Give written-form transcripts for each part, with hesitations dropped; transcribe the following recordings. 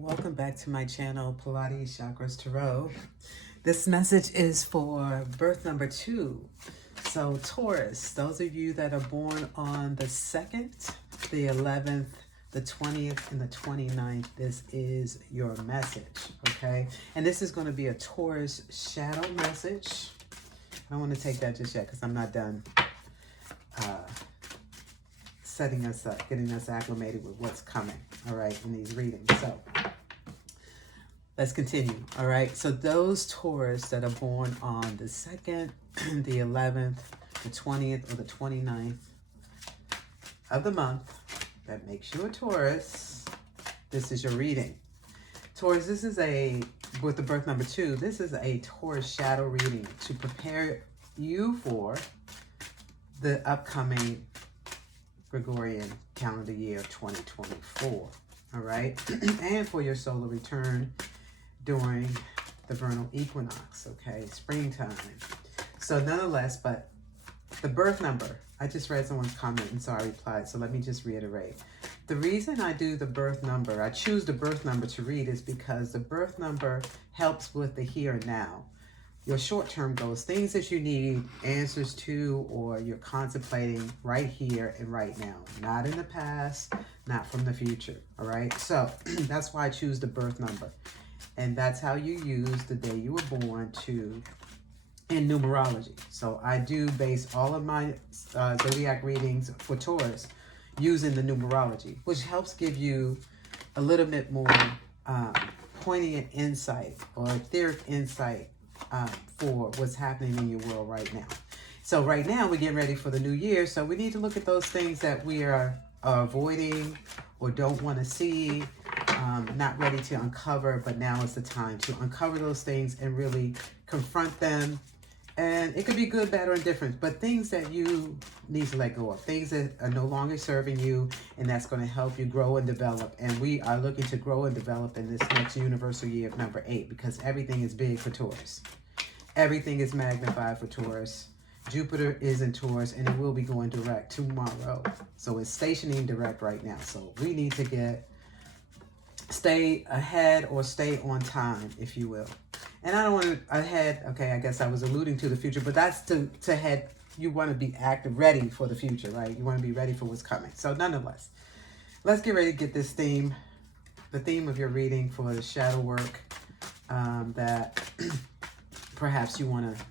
Welcome back to my channel, Pilates, Chakras, Tarot. This message is for birth number 2. So Taurus, those of you that are born on the 2nd, the 11th, the 20th, and the 29th, this is your message, okay? And this is going to be a Taurus shadow message. I don't want to take that just yet because I'm not done setting us up, getting us acclimated with what's coming, all right, in these readings. So let's continue, all right? So those Taurus that are born on the 2nd, the 11th, the 20th, or the 29th of the month, that makes you a Taurus, this is your reading. Taurus, this is with the birth number 2, this is a Taurus shadow reading to prepare you for the upcoming Gregorian calendar year of 2024, all right? And for your solar return during the vernal equinox, okay, springtime. So nonetheless, but the birth number, I just read someone's comment and so I replied, so let me just reiterate. The reason I do the birth number, I choose the birth number to read is because the birth number helps with the here and now. Your short-term goals, things that you need answers to or you're contemplating right here and right now, not in the past, not from the future, all right? So that's why I choose the birth number. And that's how you use the day you were born in numerology. So I do base all of my zodiac readings for Taurus using the numerology, which helps give you a little bit more poignant insight or etheric insight for what's happening in your world right now. So right now we're getting ready for the new year, so we need to look at those things that we are avoiding or don't want to see, not ready to uncover, but now is the time to uncover those things and really confront them. And it could be good, bad, or indifferent, but things that you need to let go of, things that are no longer serving you, and that's going to help you grow and develop. And we are looking to grow and develop in this next universal year of number 8, because everything is big for Taurus. Everything is magnified for Taurus. Jupiter is in Taurus, and it will be going direct tomorrow. So it's stationing direct right now. So we need to stay ahead or stay on time, if you will. And I don't want to ahead, okay, I guess I was alluding to the future, but that's to head, you want to be active, ready for the future, right? You want to be ready for what's coming. So nonetheless, let's get ready to get this theme, the theme of your reading for the shadow work that perhaps you want to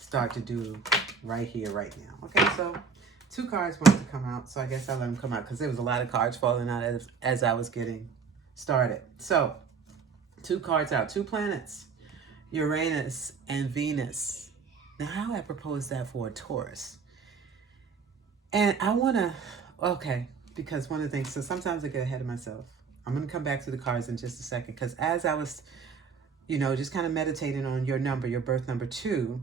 start to do right here, right now. Okay, so 2 cards wanted to come out, so I guess I'll let them come out because there was a lot of cards falling out as I was getting started. So 2 cards out, 2 planets, Uranus and Venus. Now, how I propose that for a Taurus? And I want to, okay, because one of the things, so sometimes I get ahead of myself. I'm going to come back to the cards in just a second, because as I was, just kind of meditating on your number, your birth number 2,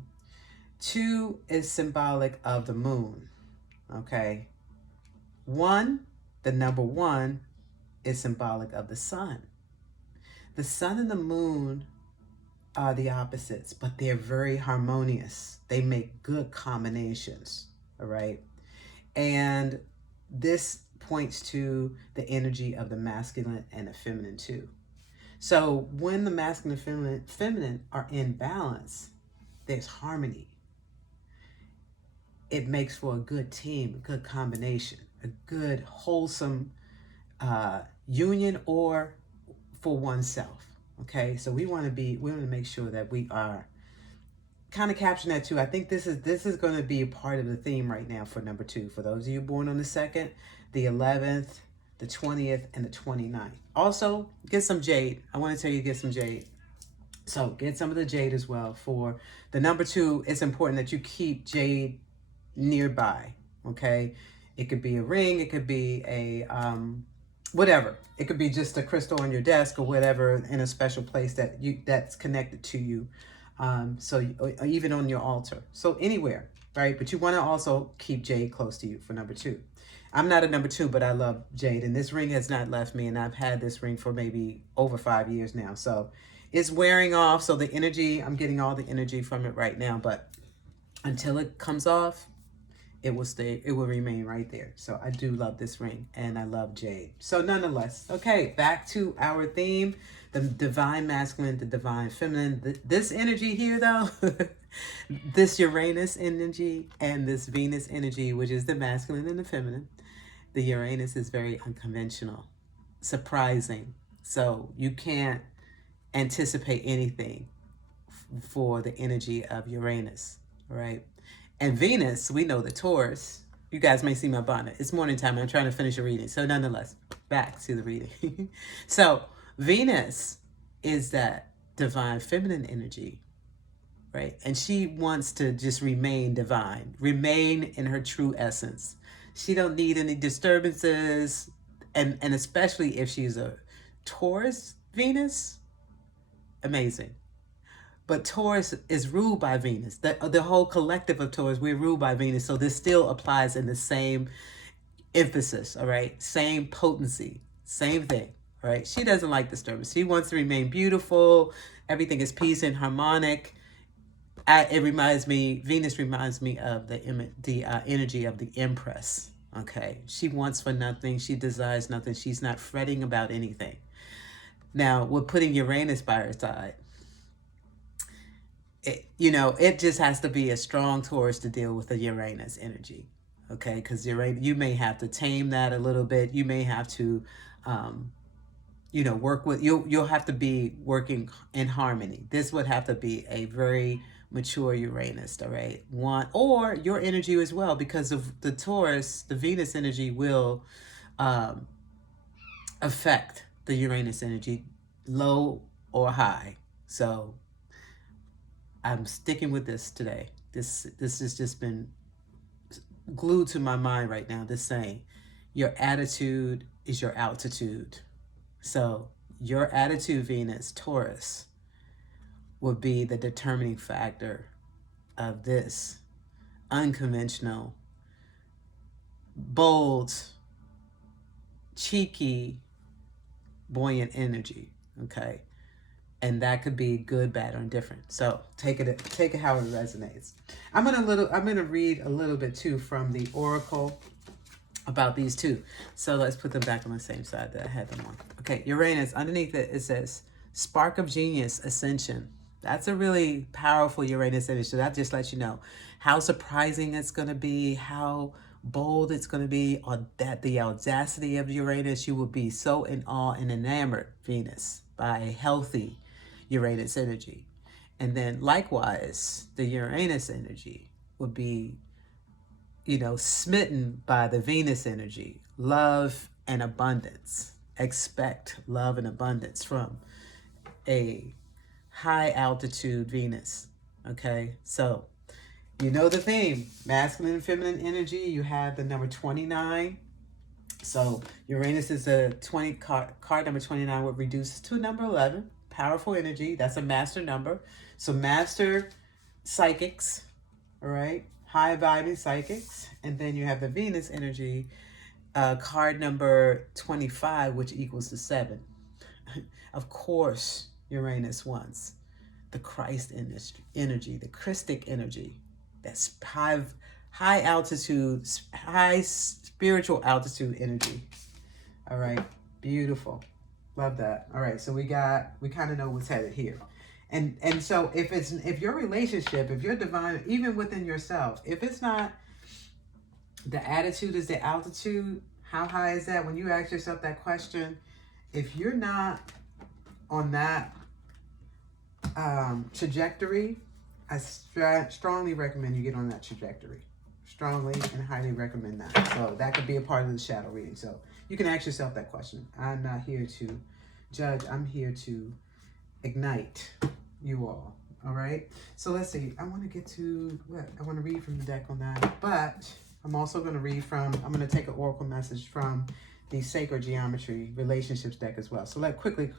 2 is symbolic of the moon, okay? 1, the number 1, is symbolic of the sun. The sun and the moon are the opposites, but they're very harmonious. They make good combinations, all right? And this points to the energy of the masculine and the feminine too. So when the masculine and feminine are in balance, there's harmony. It makes for a good team, a good combination, a good wholesome union or for oneself. Okay, so we want to make sure that we are kind of capturing that too. I think this is going to be a part of the theme right now for number 2. For those of you born on the 2nd, the 11th, the 20th, and the 29th. Also, get some jade. I want to tell you to get some jade. So get some of the jade as well. For the number 2, it's important that you keep jade nearby. Okay, it could be a ring, it could be a whatever. It could be just a crystal on your desk or whatever in a special place that's connected to you. Or even on your altar. So anywhere, right? But you want to also keep jade close to you for number 2. I'm not a number 2, but I love jade. And this ring has not left me. And I've had this ring for maybe over 5 years now. So it's wearing off. So the energy, I'm getting all the energy from it right now. But until it comes off, it will stay, it will remain right there. So I do love this ring, and I love jade. So nonetheless, okay, back to our theme, the divine masculine, the divine feminine. This energy here though, this Uranus energy and this Venus energy, which is the masculine and the feminine. The Uranus is very unconventional, surprising. So you can't anticipate anything for the energy of Uranus, right? And Venus, we know the Taurus. You guys may see my bonnet. It's morning time. I'm trying to finish a reading. So nonetheless, back to the reading. So Venus is that divine feminine energy, right? And she wants to just remain divine, remain in her true essence. She don't need any disturbances. And especially if she's a Taurus Venus, amazing. But Taurus is ruled by Venus. The whole collective of Taurus, we're ruled by Venus. So this still applies in the same emphasis, all right? Same potency, same thing, all right? She doesn't like disturbance. She wants to remain beautiful. Everything is peace and harmonic. It reminds me, Venus reminds me of the energy of the Empress, okay? She wants for nothing. She desires nothing. She's not fretting about anything. Now, we're putting Uranus by her side. It just has to be a strong Taurus to deal with the Uranus energy, okay? Because you may have to tame that a little bit. You may have to, work with, you'll have to be working in harmony. This would have to be a very mature Uranus, all right? Or your energy as well, because of the Taurus, the Venus energy will affect the Uranus energy, low or high. So I'm sticking with this today. This has just been glued to my mind right now. This saying, your attitude is your altitude. So your attitude, Venus, Taurus, will be the determining factor of this unconventional, bold, cheeky, buoyant energy, okay? And that could be good, bad, or indifferent. So take it how it resonates. I'm gonna read a little bit too from the oracle about these two. So let's put them back on the same side that I had them on. Okay, Uranus, underneath it says spark of genius, ascension. That's a really powerful Uranus energy. So that just lets you know how surprising it's gonna be, how bold it's gonna be, or that the audacity of Uranus. You will be so in awe and enamored, Venus, by a healthy Uranus energy. And then likewise, the Uranus energy would be, smitten by the Venus energy, love and abundance. Expect love and abundance from a high altitude Venus. Okay, so you know the theme, masculine and feminine energy. You have the number 29. So Uranus is a 20 card number 29, what reduces to number 11. Powerful energy. That's a master number. So master psychics, all right? High vibing psychics. And then you have the Venus energy, card number 25, which equals to 7. Of course, Uranus wants the Christ energy, the Christic energy. That's high altitude, high spiritual altitude energy. All right, beautiful. Love that. All right, so we kind of know what's headed here. And so if your relationship, if you're divine, even within yourself, if it's not, the attitude is the altitude, how high is that? When you ask yourself that question, if you're not on that trajectory, I strongly recommend you get on that trajectory. Strongly and highly recommend that. So that could be a part of the shadow reading. So you can ask yourself that question. I'm not here to judge. I'm here to ignite you all. All right. So let's see. I want to get to what I want to read from the deck on that. But I'm also going to read from, I'm going to take an oracle message from the Sacred Geometry Relationships deck as well. So quickly,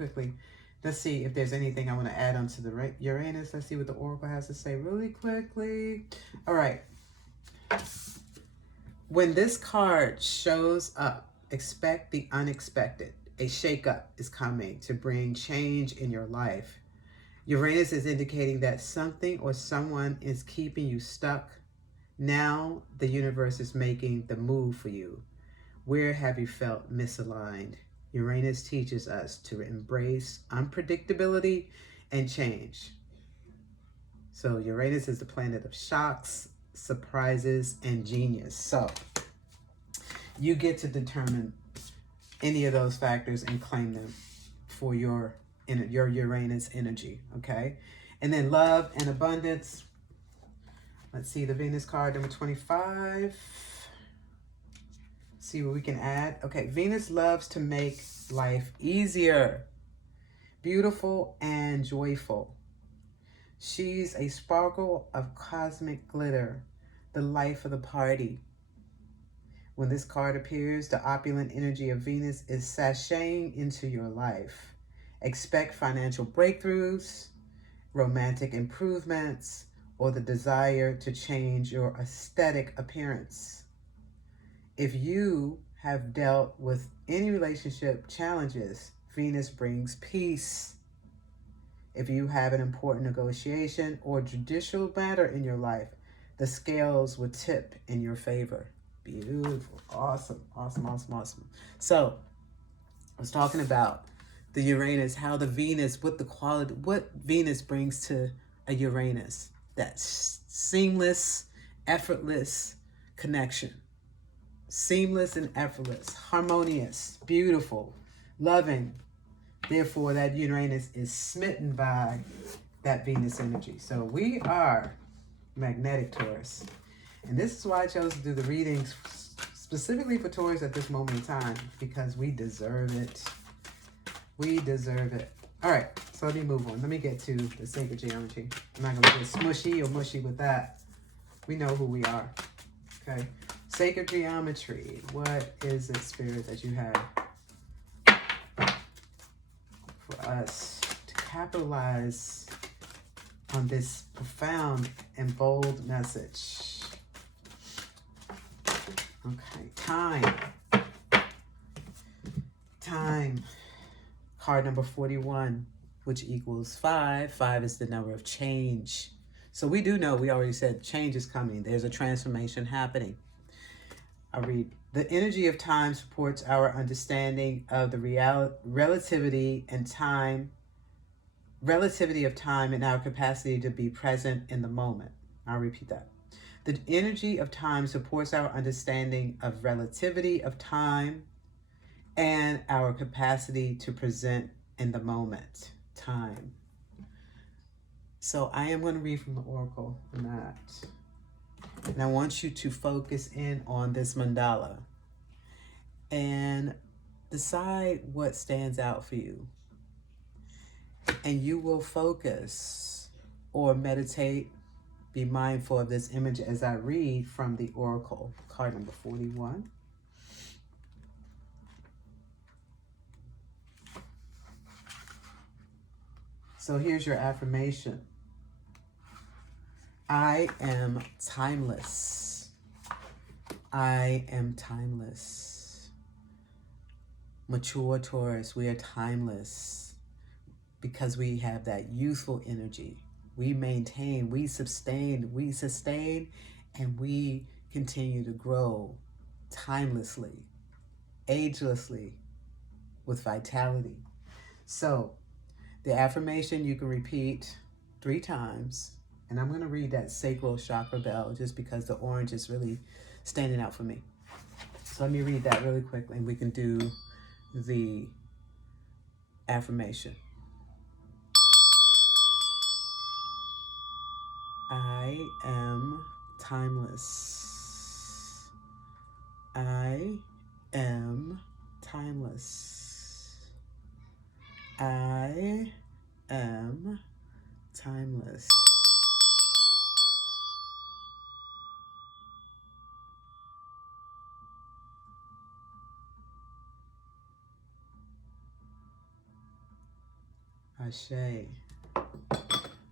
let's see if there's anything I want to add onto the Uranus. Let's see what the oracle has to say really quickly. All right. When this card shows up, expect the unexpected. A shakeup is coming to bring change in your life. Uranus is indicating that something or someone is keeping you stuck, Now the universe is making the move for you. Where have you felt misaligned? Uranus teaches us to embrace unpredictability and change. So Uranus is the planet of shocks, surprises, and genius. So you get to determine any of those factors and claim them for your Uranus energy, okay? And then love and abundance. Let's see the Venus card, number 25. See what we can add. Okay, Venus loves to make life easier, beautiful, and joyful. She's a sparkle of cosmic glitter, the life of the party. When this card appears, the opulent energy of Venus is sashaying into your life. Expect financial breakthroughs, romantic improvements, or the desire to change your aesthetic appearance. If you have dealt with any relationship challenges, Venus brings peace. If you have an important negotiation or judicial matter in your life, the scales will tip in your favor. Beautiful. Awesome. Awesome, awesome, awesome. So, I was talking about the Uranus, how the Venus, what the quality, what Venus brings to a Uranus. That seamless, effortless connection. Seamless and effortless, harmonious, beautiful, loving. Therefore, that Uranus is smitten by that Venus energy. So we are magnetic Taurus. And this is why I chose to do the readings specifically for Taurus at this moment in time, because we deserve it. We deserve it. All right, so let me move on. Let me get to the sacred geometry. I'm not going to get smushy or mushy with that. We know who we are. Okay. Sacred geometry. What is it, Spirit, that you have for us to capitalize on this profound and bold message? Okay, time. Time. Card number 41, which equals 5. 5 is the number of change. So we do know, we already said change is coming. There's a transformation happening. I'll read. The energy of time supports our understanding of the relativity of time and our capacity to be present in the moment. I'll repeat that. The energy of time supports our understanding of relativity of time and our capacity to present in the moment. Time. So I am going to read from the Oracle on that. And I want you to focus in on this mandala and decide what stands out for you. And you will focus or meditate, be mindful of this image as I read from the Oracle, card number 41. So here's your affirmation. I am timeless. I am timeless. Mature Taurus, we are timeless because we have that youthful energy. We maintain, we sustain, and we continue to grow timelessly, agelessly, with vitality. So the affirmation you can repeat 3 times. And I'm going to read that sacral chakra bell just because the orange is really standing out for me. So let me read that really quickly and we can do the affirmation. I am timeless. I am timeless. I am timeless. Ashe.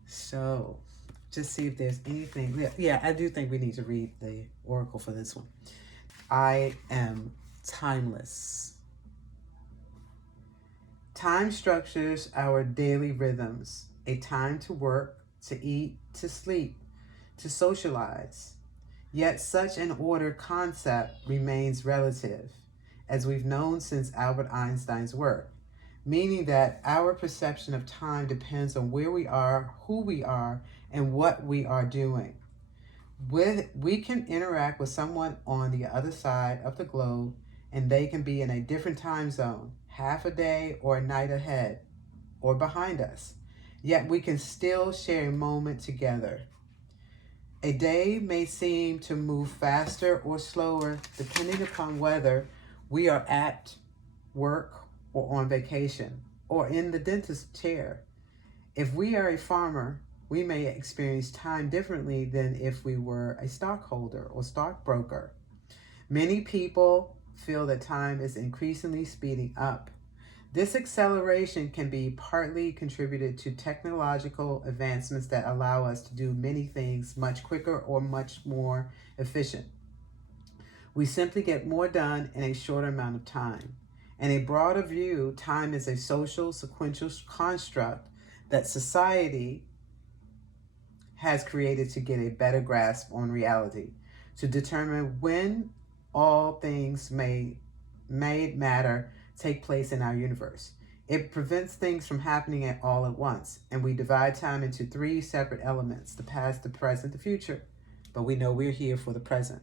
So, just see if there's anything. Yeah, I do think we need to read the oracle for this one. I am timeless. Time structures our daily rhythms. A time to work, to eat, to sleep, to socialize. Yet such an order concept remains relative, as we've known since Albert Einstein's work, meaning that our perception of time depends on where we are, who we are, and what we are doing. We can interact with someone on the other side of the globe, and they can be in a different time zone, half a day or a night ahead or behind us. Yet we can still share a moment together. A day may seem to move faster or slower depending upon whether we are at work or on vacation or in the dentist chair. If we are a farmer, we may experience time differently than if we were a stockholder or stockbroker. Many people feel that time is increasingly speeding up. This acceleration can be partly contributed to technological advancements that allow us to do many things much quicker or much more efficient. We simply get more done in a shorter amount of time. In a broader view, time is a social sequential construct that society has created to get a better grasp on reality, to determine when all things made matter take place in our universe. It prevents things from happening all at once, and we divide time into three separate elements: the past, the present, the future. But we know we're here for the present.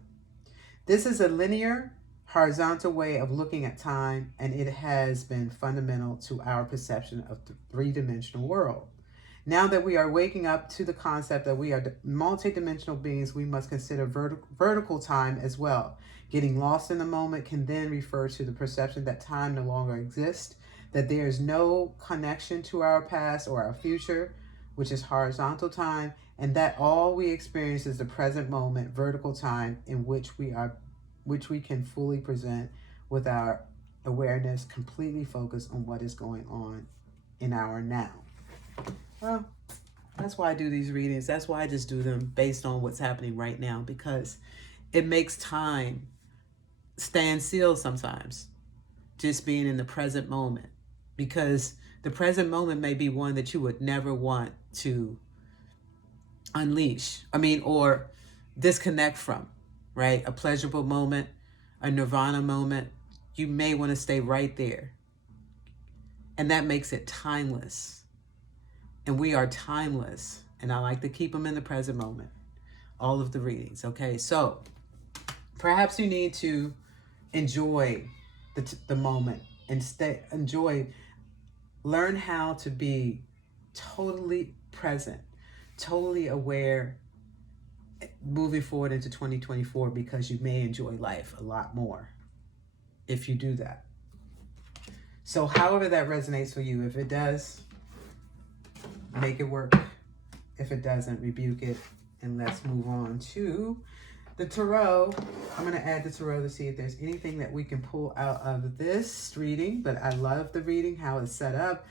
This is a linear, horizontal way of looking at time, and it has been fundamental to our perception of the three-dimensional world. Now that we are waking up to the concept that we are multidimensional beings, we must consider vertical time as well. Getting lost in the moment can then refer to the perception that time no longer exists, that there is no connection to our past or our future, which is horizontal time, and that all we experience is the present moment, vertical time, in which we can fully present with our awareness completely focused on what is going on in our now. Well, that's why I do these readings. That's why I just do them based on what's happening right now, because it makes time stand still sometimes, just being in the present moment, because the present moment may be one that you would never want to unleash, or disconnect from, right? A pleasurable moment, a nirvana moment, you may want to stay right there. And that makes it timeless. And we are timeless. And I like to keep them in the present moment. All of the readings, okay? So perhaps you need to enjoy the moment and learn how to be totally present, totally aware moving forward into 2024, because you may enjoy life a lot more if you do that. So however that resonates for you, if it does, make it work. If it doesn't, rebuke it. And let's move on to the tarot. I'm going to add the tarot to see if there's anything that we can pull out of this reading. But I love the reading, how it's set up,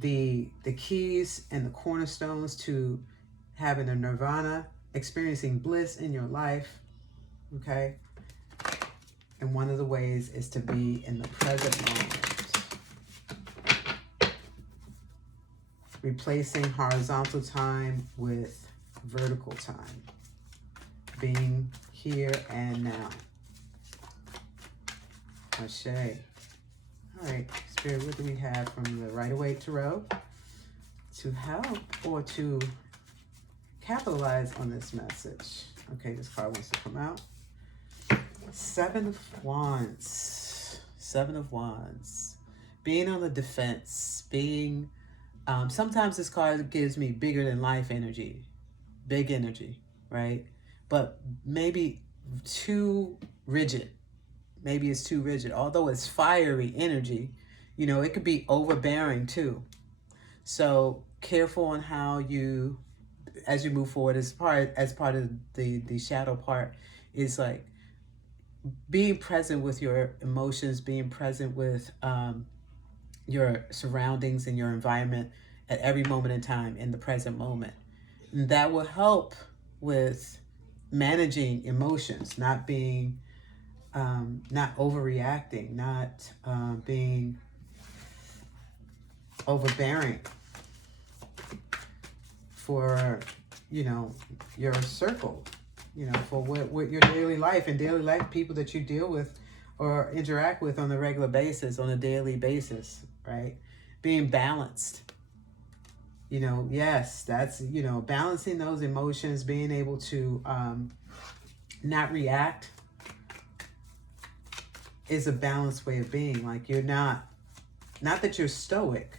the keys and the cornerstones to having a nirvana, experiencing bliss in your life. Okay? And one of the ways is to be in the present moment. Replacing horizontal time with vertical time. Being here and now. Ashe. All right, Spirit, what do we have from the Rider-Waite Tarot to help or to capitalize on this message? Okay, this card wants to come out. Seven of Wands. Seven of Wands. Being on the defense. Being... sometimes this card gives me bigger than life energy, big energy, right? But maybe too rigid. Maybe it's too rigid. Although it's fiery energy, it could be overbearing too. So careful on how you, as you move forward, as part of the shadow part, is like being present with your emotions, being present with your surroundings and your environment at every moment in time, in the present moment. And that will help with managing emotions, not being, not overreacting, not being overbearing for, your circle. you know, for what your daily life and daily life people that you deal with or interact with on a regular basis, on a daily basis, right? Being balanced. You know, yes, that's, you know, balancing those emotions, being able to not react is a balanced way of being. Like, you're not that you're stoic,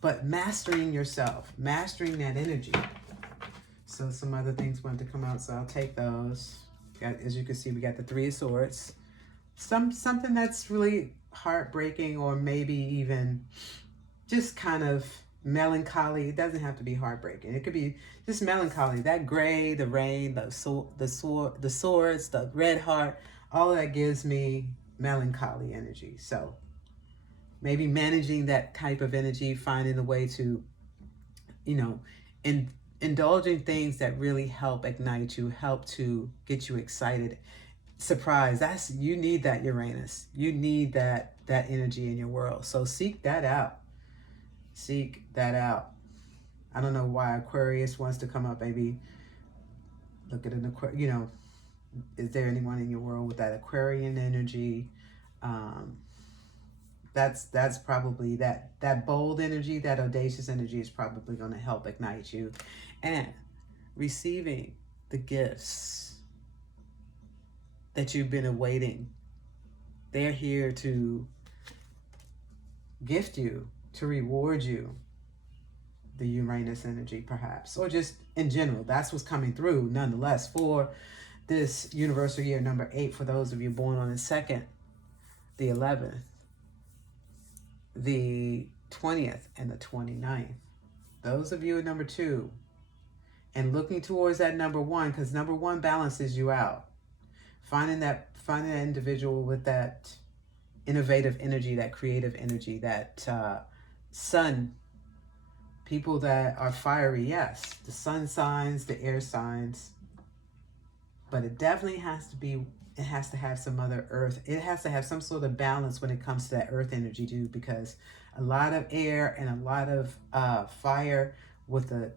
but mastering yourself, mastering that energy. So some other things want to come out, so I'll take those. As you can see, we got the Three of Swords. Something that's really heartbreaking, or maybe even just kind of melancholy. It doesn't have to be heartbreaking. It could be just melancholy. That gray, the rain, the swords, the red heart, all of that gives me melancholy energy. So maybe managing that type of energy, finding a way to, you know, indulging things that really help ignite you, help to get you excited. Surprise, you need that, Uranus. You need that energy in your world. So seek that out. Seek that out. I don't know why Aquarius wants to come up. Maybe look at an Aquarius, you know, is there anyone in your world with that Aquarian energy? That's probably that bold energy, that audacious energy is probably going to help ignite you. And receiving the gifts that you've been awaiting. They're here to gift you, to reward you. The Uranus energy, perhaps, or just in general. That's what's coming through nonetheless for this universal year number 8, for those of you born on the 2nd, the 11th, the 20th, and the 29th. Those of you at number 2 and looking towards that number 1, because number 1 balances you out. Finding that individual with that innovative energy, that creative energy, that sun. People that are fiery, yes. The sun signs, the air signs. But it definitely has to have some other earth. It has to have some sort of balance when it comes to that earth energy too, because a lot of air and a lot of fire with a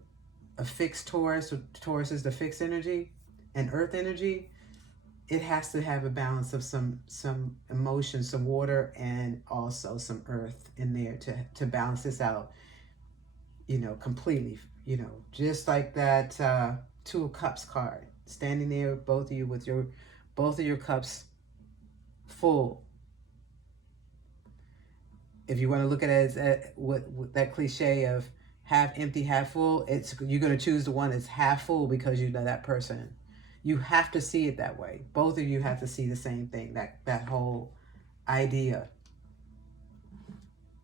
fixed Taurus. Taurus is the fixed energy, and earth energy. It has to have a balance of some emotion, some water, and also some earth in there to balance this out. You know, completely, you know, just like that Two of Cups card, standing there, both of you with both of your cups full. If you want to look at it as with that cliche of half empty, half full, you're going to choose the one that's half full because you know that person. You have to see it that way. Both of you have to see the same thing, that whole idea.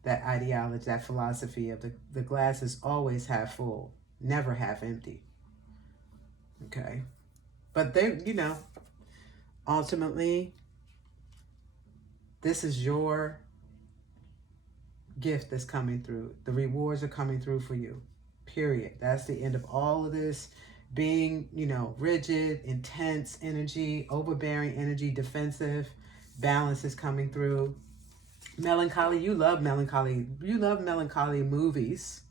That ideology, that philosophy of the glass is always half full, never half empty. Okay. But they, you know, ultimately, this is your gift that's coming through. The rewards are coming through for you, period. That's the end of all of this being, you know, rigid, intense energy, overbearing energy, defensive. Balance is coming through. Melancholy, you love melancholy. You love melancholy movies.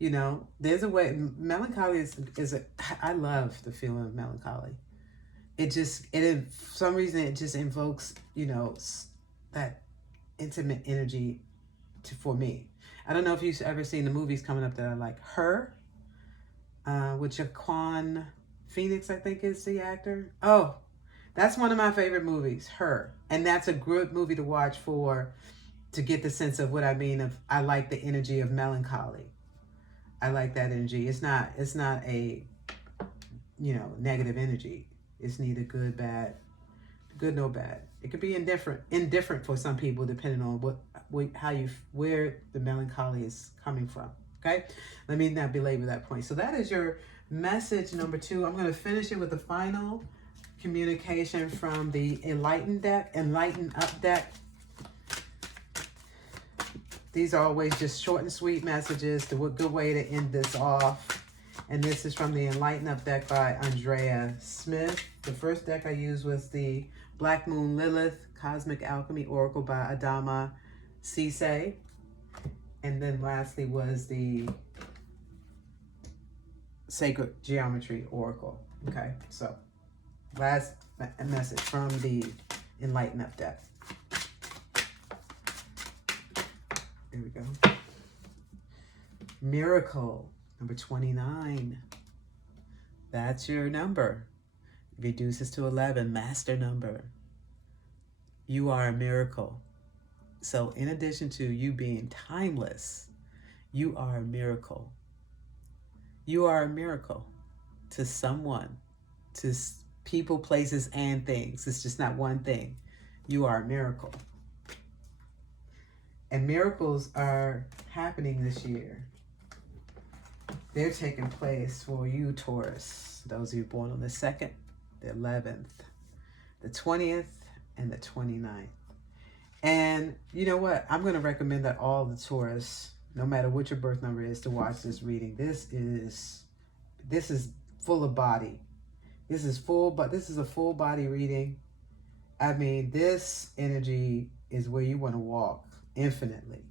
You know, there's a way. Melancholy I love the feeling of melancholy. For some reason, it just invokes, you know, that intimate energy for me. I don't know if you've ever seen the movies coming up that are like Her, with Joaquin Phoenix, I think is the actor. Oh, that's one of my favorite movies, Her. And that's a good movie to watch to get the sense of what I mean I like the energy of melancholy. I like that energy. It's not a, you know, negative energy. It's neither good nor bad. It could be indifferent for some people, depending on where the melancholy is coming from. Okay, let me not belabor that point. So that is your message number 2. I'm going to finish it with the final communication from the Enlighten Up deck. These are always just short and sweet messages. A good way to end this off. And this is from the Enlighten Up deck by Andrea Smith. The first deck I used was the Black Moon Lilith Cosmic Alchemy Oracle by Adama Cisse. And then lastly was the Sacred Geometry Oracle. Okay, so last message from the Enlighten Up deck. Here we go. Miracle, number 29. That's your number. Reduces to 11, master number. You are a miracle. So in addition to you being timeless, you are a miracle. You are a miracle to someone, to people, places, and things. It's just not one thing. You are a miracle. And miracles are happening this year. They're taking place for you, Taurus. Those of you born on the 2nd, the 11th, the 20th, and the 29th. And you know what? I'm going to recommend that all the Taurus, no matter what your birth number is, to watch this reading. This is full of body. This is a full body reading. I mean, this energy is where you want to walk infinitely.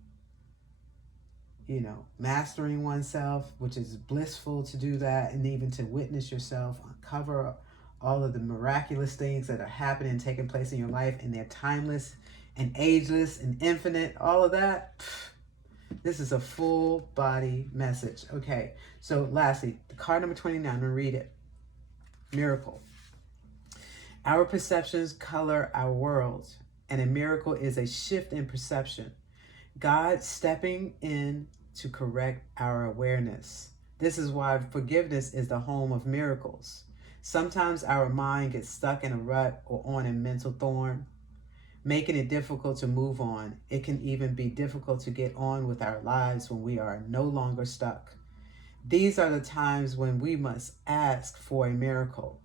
You know, mastering oneself, which is blissful to do that, and even to witness yourself, uncover all of the miraculous things that are happening and taking place in your life, and they're timeless and ageless and infinite, all of that. This is a full body message. Okay, so lastly, the card number 29, I'm going to read it. Miracle. Our perceptions color our world, and a miracle is a shift in perception. God stepping in to correct our awareness. This is why forgiveness is the home of miracles. Sometimes our mind gets stuck in a rut or on a mental thorn, making it difficult to move on. It can even be difficult to get on with our lives when we are no longer stuck. These are the times when we must ask for a miracle.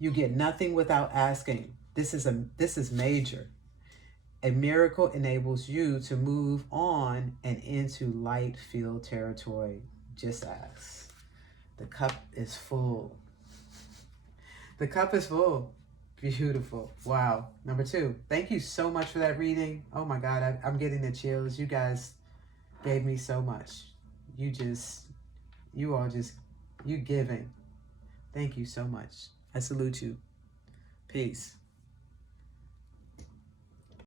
You get nothing without asking. This is major. A miracle enables you to move on and into light-filled territory. Just ask. The cup is full. The cup is full. Beautiful. Wow. Number 2. Thank you so much for that reading. Oh my God, I'm getting the chills. You guys gave me so much. You giving. Thank you so much. I salute you. Peace.